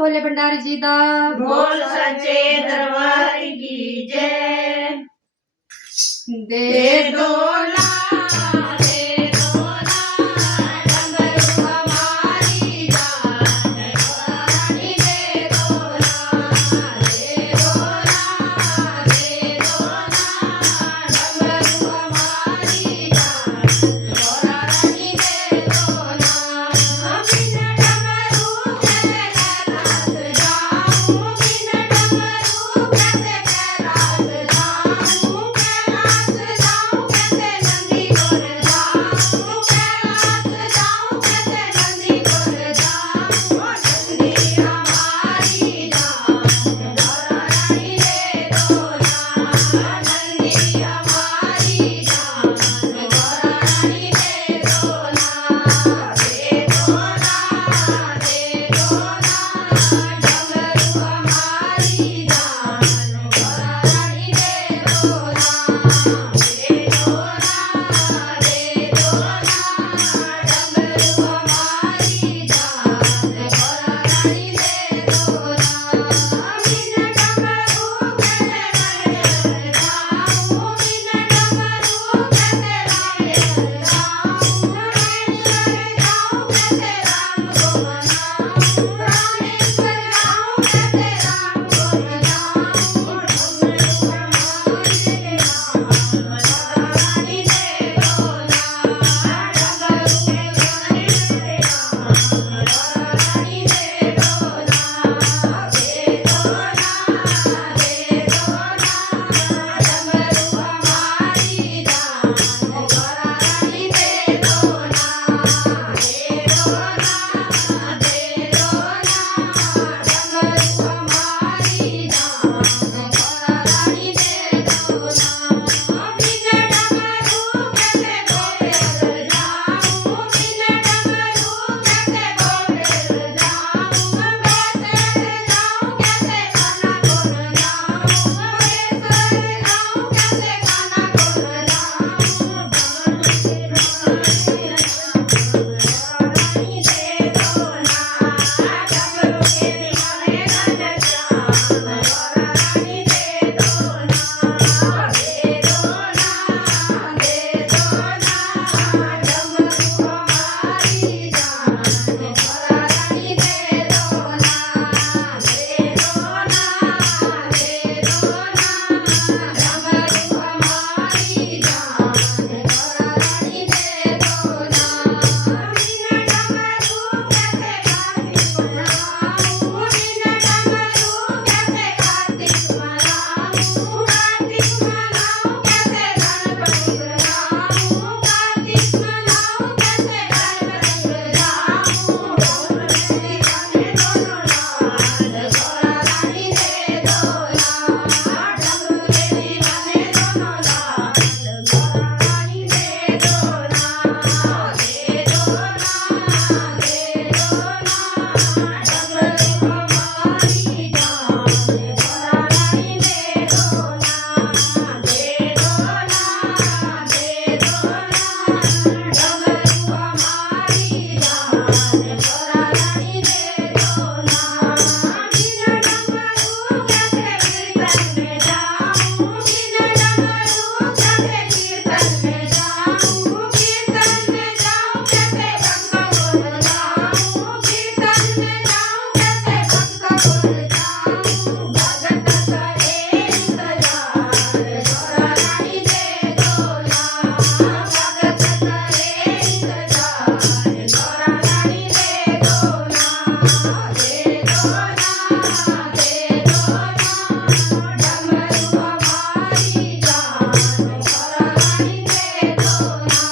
भोले भंडारी जी दा बोल सच्चे दरबार की जय। दे दो ना दे दो ना डमरू हमारी जान रानी दे दो ना दे दो ना दे दो ना डमरू हमारी जान रानी दे दो ना। बिन डमरू कैसे कैलाश जाऊं बिन डमरू कैसे कैलाश जाऊं कैलाश जाऊं कैसे नंदी गोर जाऊं कैलाश जाऊं कैसे नंदी गोर जाऊं नंदी हमारी जान रानी दे दो ना नंदी हमारी जान रानी दे दो ना दे दो ना दे दो ना डमरू हमारी जान रानी दे दो ना दे दो ना दे दो ना डमरू हमारी जान रानी दे दो ना। बिन डमरू कैसे लाए जाऊं बिन डमरू कैसे लाए जाऊं रामेश्वर जाऊं कैसे राम को मनाऊं रामेश्वर जाऊं कैसे राम को मनाऊं डमरू हमारी जान रानी दे दो ना डमरू हमारी जान रानी दे दो ना दे दो ना दे दो ना डमरू हमारी जान रानी दे दो ना दे दो ना दे दो ना डमरू हमारी जान रानी दे दो ना। बिन डमरू कैसे गोरे जाऊं बिन डमरू कैसे गोरे जाऊं बेसर जाऊं कैसे खाना गोर जाऊं बेसर जाऊं कैसे खाना गोर जाऊं रानी दे दो ना डमरू के दीवाने रन जान रानी दे दो ना दे दो ना दे दो ना डमरू हमारी जान रानी दे दो ना दे दो ना दे दो ना डमरू हमारी जान रानी दे दो ना। बिन डमरू कैसे कार्तिक मनाऊं बिन डमरू कैसे कार्तिक मनाऊं कार्तिक मनाऊं कैसे गणपति बनाऊं कार्तिक मनाऊं कैसे गणपति बनाऊं डमरू के दीवाने दोनों लाल गोरा रानी दे दो ना डमरू के दीवाने दोनों लाल गोरा रानी दे दो ना दे दो ना दे दो ना डमरू हमारी जान रानी दे दो ना दे दो ना दे दो ना डमरू हमारी जान रानी दे दो ना। बिन डमरू कैसे कीर्तन में जाऊं बिन डमरू कैसे कीर्तन में जाऊं कीर्तन में जाऊं कैसे गंगा बोल जाऊं कीर्तन में जाऊं कैसे गंगा बोल जाऊं भगत करे इंतजार रानी दे दो ना भगत करे इंतजार रानी दे दो ना दे दो ना दे दो ना डमरू हमारी जान रानी दे दो ना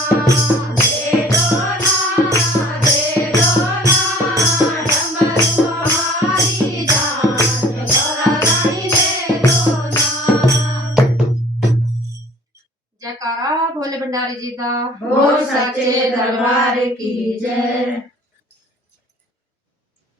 दे दो ना दे दो ना डमरू हमारी जान रानी दे दो ना। जयकारा भोले भंडारी जी दा बोल सच्चे दरबार की जय।